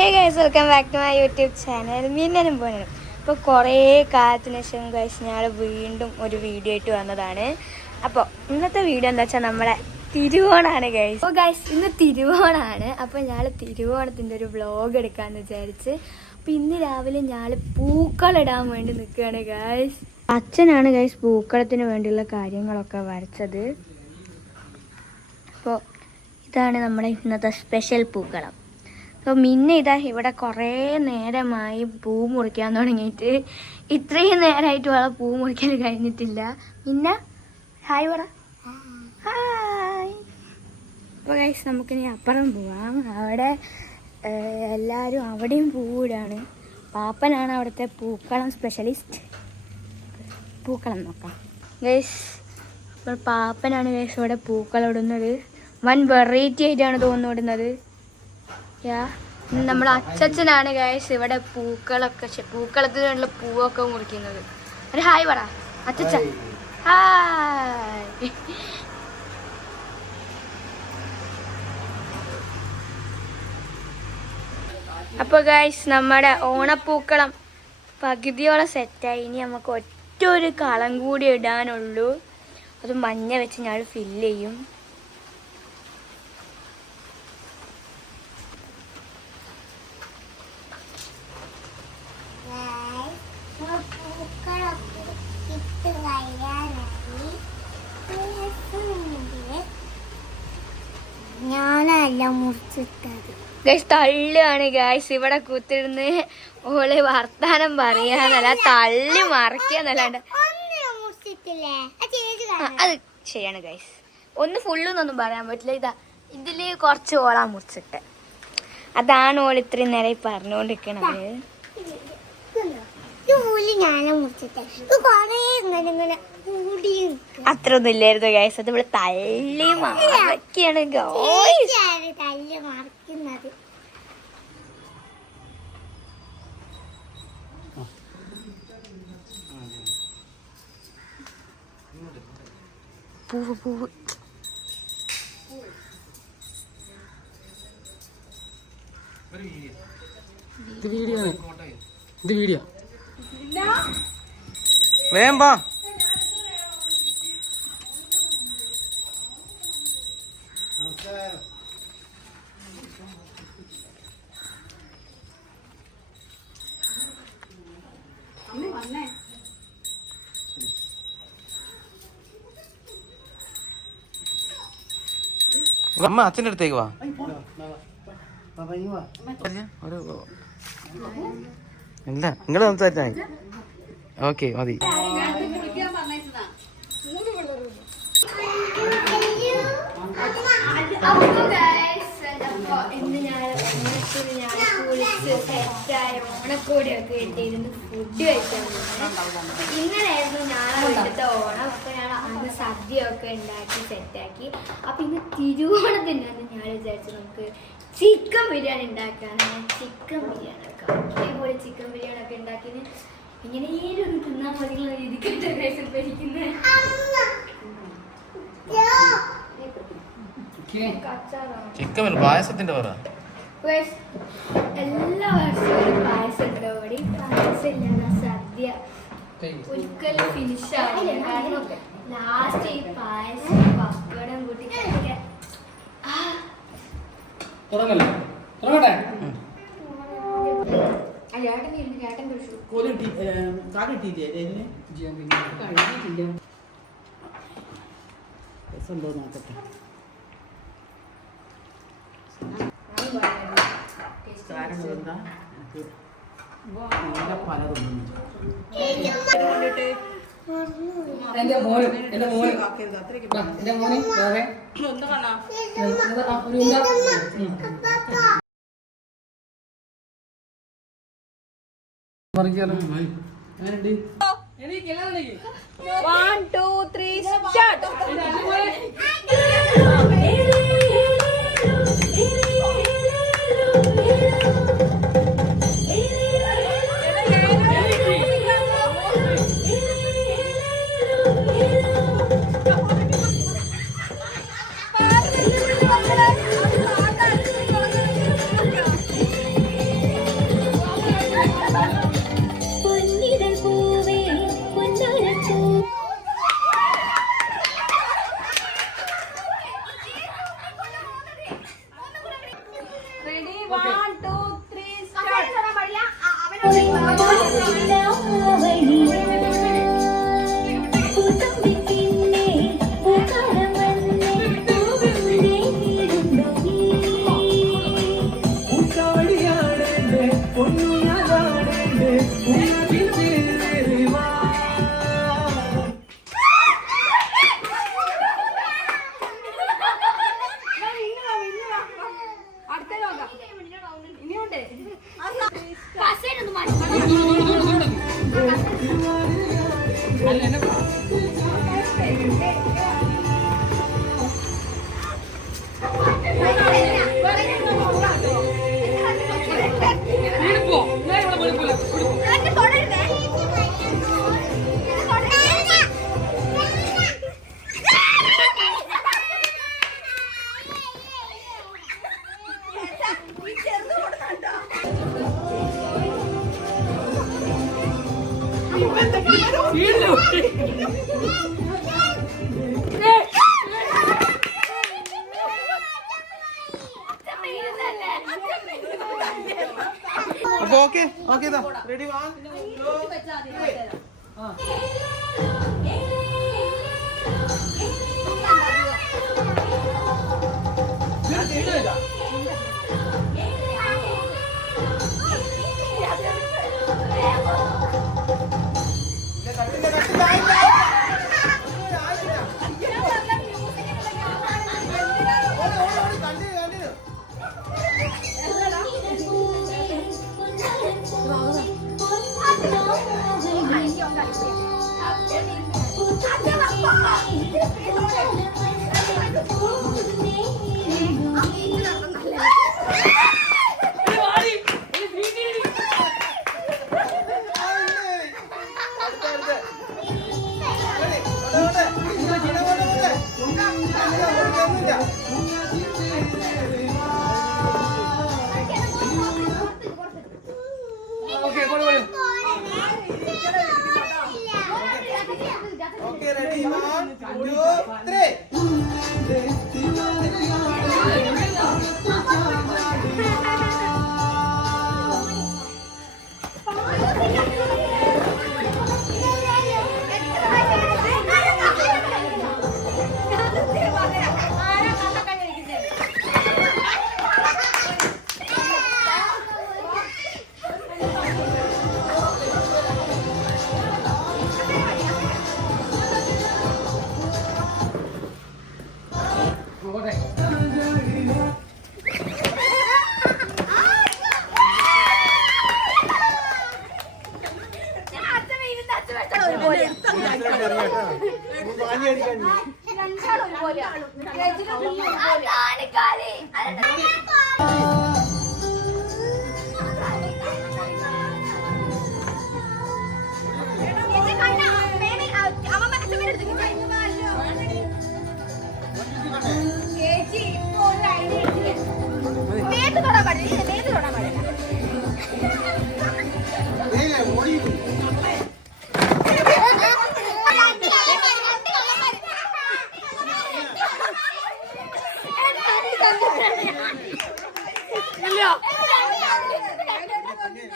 Hey guys, welcome back to my YouTube channel മീനും പോനും. ഇപ്പോൾ കുറേ കാലത്തിന് ശേഷം ഗൈസ് ഞങ്ങൾ വീണ്ടും ഒരു വീഡിയോ ആയിട്ട് വന്നതാണ്. അപ്പോൾ ഇന്നത്തെ വീഡിയോ എന്താ വെച്ചാൽ നമ്മളെ തിരുവോണമാണ് ഗൈസ്. അപ്പോൾ ഗൈസ് ഇന്ന് തിരുവോണമാണ്. അപ്പോൾ ഞങ്ങൾ തിരുവോണത്തിൻ്റെ ഒരു വ്ളോഗ് എടുക്കാമെന്ന് വിചാരിച്ച്. അപ്പോൾ ഇന്ന് രാവിലെ ഞങ്ങൾ പൂക്കളിടാൻ വേണ്ടി നിൽക്കുകയാണ് ഗൈസ്. അച്ഛനാണ് ഗൈസ് പൂക്കളത്തിന് വേണ്ടിയുള്ള കാര്യങ്ങളൊക്കെ വരച്ചത്. അപ്പോൾ ഇതാണ് നമ്മുടെ ഇന്നത്തെ സ്പെഷ്യൽ പൂക്കളം. അപ്പോൾ മിന്നെ ഇതാ ഇവിടെ കുറേ നേരമായി പൂ മുറിക്കാൻ തുടങ്ങിയിട്ട്. ഇത്രയും നേരമായിട്ട് അവളെ പൂ മുറിക്കാൻ കഴിഞ്ഞിട്ടില്ല. മിന്ന ഹായ് പറ. ഹായ്. അപ്പോൾ ഗൈസ് നമുക്കിനി അപ്പുറം പോവാം. അവിടെ എല്ലാവരും അവിടെയും പൂവിടാണ്. പാപ്പനാണ് അവിടുത്തെ പൂക്കളം സ്പെഷ്യലിസ്റ്റ്. പൂക്കളം നോക്കാം ഗൈസ്. അപ്പോൾ പാപ്പനാണ് ഗൈസ് ഇവിടെ പൂക്കളം ഇടുന്നത്. വൻ വെറൈറ്റി ആയിട്ടാണ് തോന്നുന്നു ഇടുന്നത്. നമ്മുടെ അച്ഛനാണ് ഗൈസ് ഇവിടെ പൂക്കളത്തിനുള്ള പൂവൊക്കെ മുറിക്കുന്നത്. ഒരു ഹായ് പറ അച്ഛൻ. ഹായ്. അപ്പോൾ ഗൈസ് നമ്മുടെ ഓണപ്പൂക്കളം പകുതിയോളം സെറ്റായി. ഇനി നമുക്ക് ഒറ്റ ഒരു കളം കൂടി ഇടാനുള്ളൂ. അത് മഞ്ഞ വെച്ച് ഞാൻ ഫില്ല് ചെയ്യും. ഞാനല്ല മുറിച്ചിട്ടത് ഗൈസ്. തള്ളിയാണ് ഗൈസ് ഇവിടെ കൂത്തിരുന്ന് ഓള് വർത്താനം പറയാന്നല്ല, തള്ളി മറിക്കാന്നല്ലാണ്ട് അത് ശരിയാണ് ഗൈസ്. ഒന്ന് ഫുള്ളൊന്നും പറയാൻ പറ്റില്ല. ഇതാ ഇതില് കുറച്ച് ഓളാ മുറിച്ചിട്ട്. അതാണ് ഓൾ ഇത്രയും നേരം പറഞ്ഞുകൊണ്ടിരിക്കണത്. അത്ര ഒന്നും ഇല്ലായിരുന്നു ഗൈസ്. അത് ഇവിടെ തള്ളി മറക്കാണ് പൂവ് പൂവ്. ഇത് വീഡിയോ വേമ്പാ. അമ്മ അച്ഛൻ്റെ അടുത്തേക്ക് വാ. ഇല്ല നിങ്ങൾ സംസാരിച്ചാൽ ഓക്കെ മതി. ഓണക്കോടിയൊക്കെ ഇട്ടിരുന്ന് ഫുഡ് കഴിക്കാൻ. ഇന്നലെയായിരുന്നു ഞാളെ വീട്ടിലത്തെ ഓണം. അപ്പൊ ഞാൻ അന്ന് സദ്യയൊക്കെ ഉണ്ടാക്കി സെറ്റാക്കി. അപ്പൊ ഇന്ന് തിരുവോണത്തിന് അന്ന് ഞാൻ വിചാരിച്ചു നമുക്ക് ചിക്കൻ ബിരിയാണി ഉണ്ടാക്കാണ്. ഞാൻ ചിക്കൻ ബിരിയാണി ഒക്കെ അതേപോലെ ചിക്കൻ ബിരിയാണി ഒക്കെ ഉണ്ടാക്കിന് ഇങ്ങനെയും ഒന്ന് തിന്നാൻ മതിയുള്ള രീതിക്ക് ഭരിക്കുന്നത്. ചിക്കൻ പായസത്തിന്റെ പറ. എല്ലാ വർഷവും പായസം ഉണ്ടാവും. പായസം ഇല്ലാതെ സദ്യ ഒരിക്കലും ഫിനിഷ് ആവില്ല. കാരണം ലാസ്റ്റ് ഈ പായസം പപ്പടം കൂട്ടി കഴിക്കാൻ. എന്റെ മോന് വേറെ പറിക്കാലോ. 1 2 3 സ്റ്റാർട്ട്. അപ്പൊ ഓക്കെ ഓക്കെ റെഡി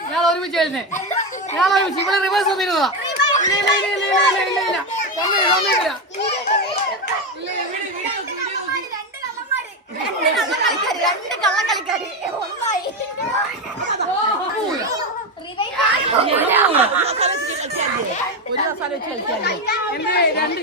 ഞാൻ ഒരുമിച്ച് വരുന്നേ ഞാൻ ഒരുമിച്ച് ഇവിടെ റിവേഴ്സ് വന്നിരുന്നതാ ഒരു മസാല വെച്ച് കളിക്കാൻ രണ്ട്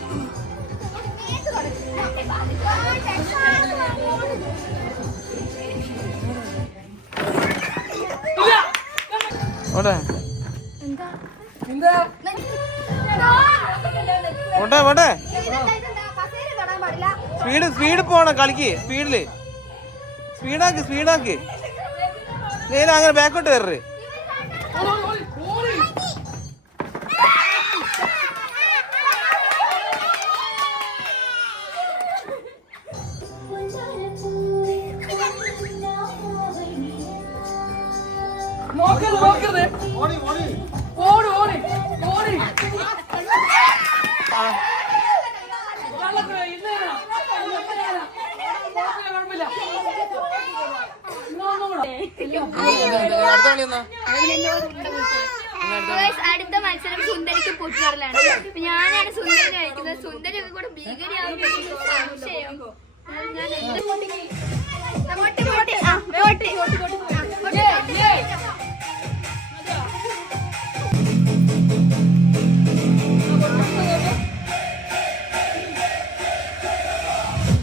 സ്പീഡ് പോണം കളിക്ക് സ്പീഡാക്ക് നേരെ അങ്ങനെ ബാക്കോട്ട് വരരുത് അടുത്ത മത്സരം സുന്ദരിക്ക് പൊട്ടിക്കടലാണ്. ഞാനാണ് സുന്ദരി കഴിക്കുന്നത്. സുന്ദരി കൂടെ ഭീകരയാവും സംശയം.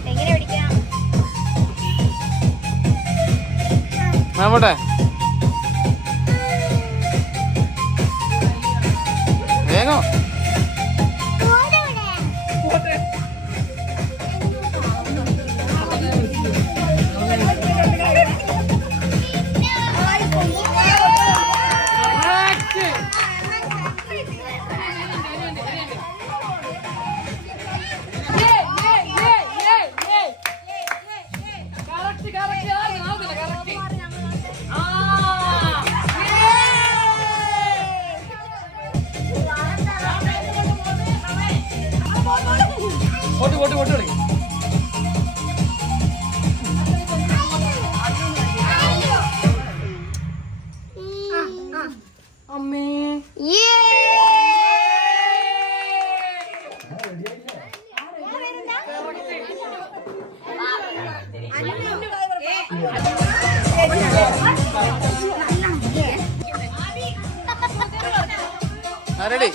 എങ്ങനെ പിടിക്കാം? പോട്ടെ വേഗം ഓട്ട് ഓട്ട് ഓട്ട് കളി. അമ്മേ റെഡി.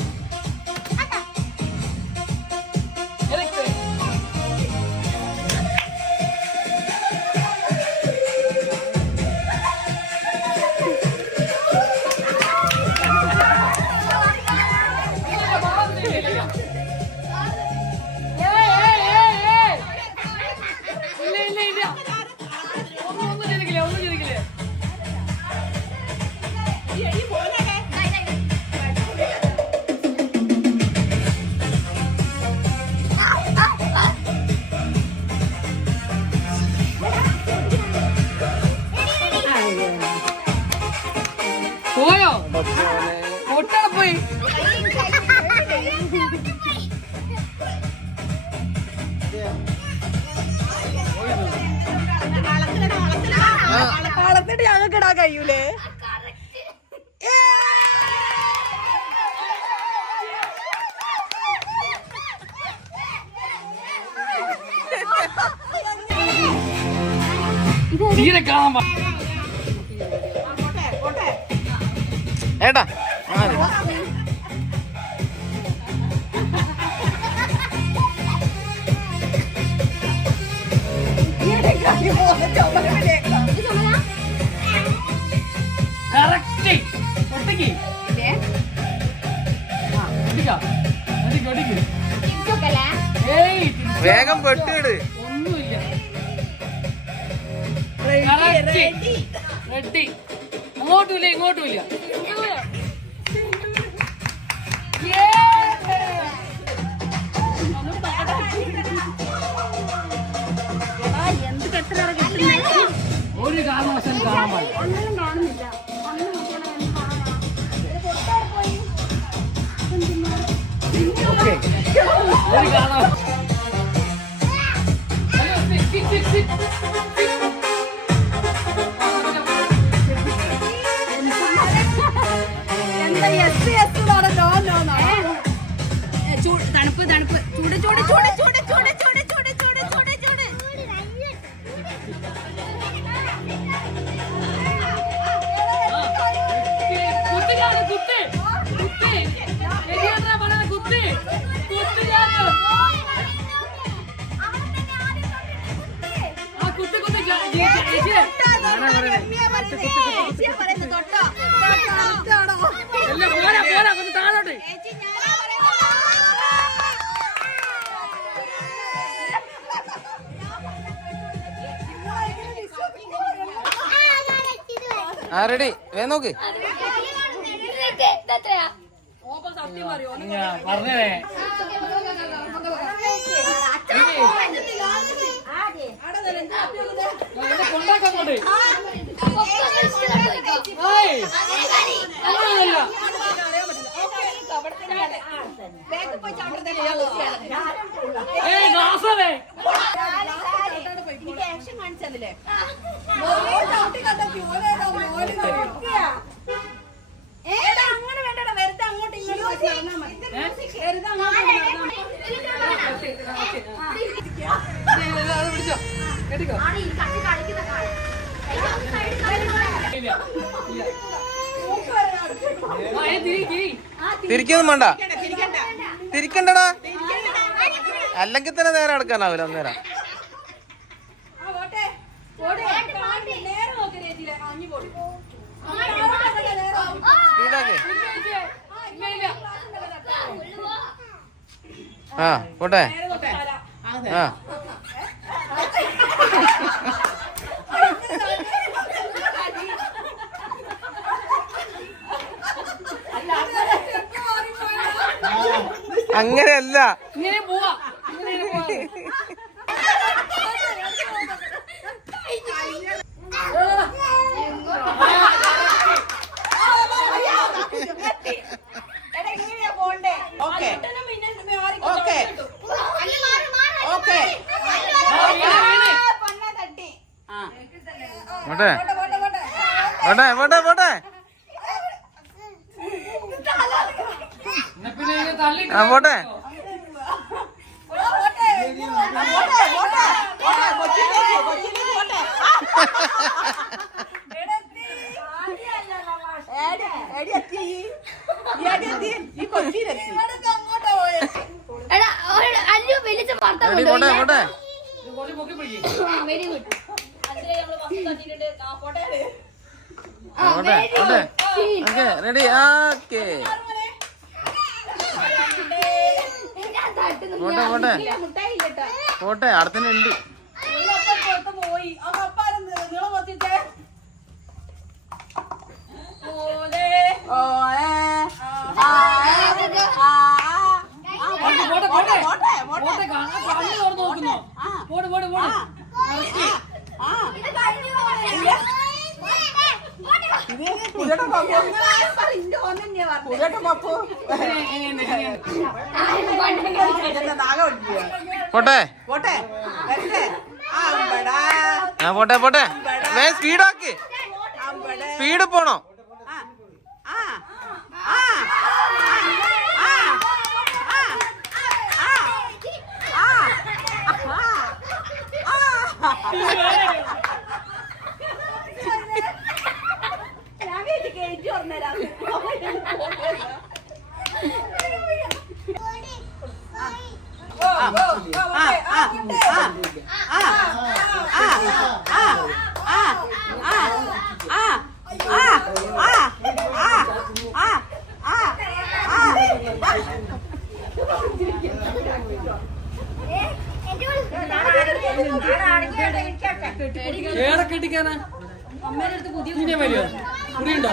പോയോ ഒട്ടാ പോയി. വളർത്തിട്ട് ഞങ്ങൾക്ക് ഇടാൻ കഴിയൂലേ? തീരെ കാണാൻ ഏട്ടാ കറക്റ്റ് ഒട്ടക്ക് വേഗം പെട്ടിട്. ഒന്നുമില്ല. റെഡി. അങ്ങോട്ടുമില്ല ഇങ്ങോട്ടുമില്ല. ഒരു കാരണവശാലും കാണാൻ പാടില്ല. ഓക്കെ ഒരു കാണാൻ തണുപ്പ് തണുപ്പ് ചൂട് ചൂട് ചൂട് ചൂട് ചൂട് ചൂട് ചൂട് ചൂട് ചൂട് ചൂട്. കുത്തിക്കാണ് കുത്തി കുത്തി എരിയാ പറഞ്ഞ കുത്തി കുത്തിക്കാണ് ആ കുത്തി കുത്തി എല്ലാം പോരാ പോരാ കുറച്ച് താഴോട്ട്. ആ റെഡി. വേ നോക്ക്. ഞാൻ പറഞ്ഞേ കൊണ്ടാക്കങ്ങോട്ട്. അങ്ങനെയല്ല ദാസവേ അങ്ങനെ വേണ്ട വെറുതെ അങ്ങോട്ട് ഇങ്ങോട്ട് പിടിച്ചോ കേട്ടിക്കോ. തിരിക്കൊന്നും വേണ്ട. തിരിക്കണ്ടടാ. അല്ലെങ്കിൽ തന്നെ നേരെ എടുക്കാനാവില്ല അന്നേരം. സ്പീഡാക്കി. ആ പോട്ടെ. ആ അങ്ങനെയല്ല. ഇങ്ങനെ പോവാ ഇങ്ങനെ പോവാ. ഓക്കെ ഓക്കെ പോട്ടെ പോട്ടെ പോട്ടെ പോട്ടെ എന്നാ പിന്നെ ഇത് തള്ളിയിട്ട് ആ പോട്ടെ എടാ, അല്ലു വലിച്ച് പുറത്താ എടി പോട്ടെ പോട്ടെ ഇത് കുറച്ച് പൊക്കി പിടിക്കും. വെരി ഗുഡ് പോട്ടെ പോട്ടെ ഓക്കെ റെഡി ഓക്കെ പോട്ടെ പോട്ടെ പോട്ടെ അടുത്തന്നെ ഉണ്ട് പോട്ടെ, പോട്ടെ, പോട്ടെ. പോട്ടെ, കണ്ണ് തുറന്ന് നോക്കുന്നോ? പോട്, പോട്, പോട്. നിർത്തി. പോട്ടെ ആ പോട്ടെ പോട്ടെ സ്പീഡാക്ക് സ്പീഡ് പോണോ ഏടെ കെട്ടിക്കാനാ? നിന്നെ വരുമോ? കുറിയുണ്ടോ?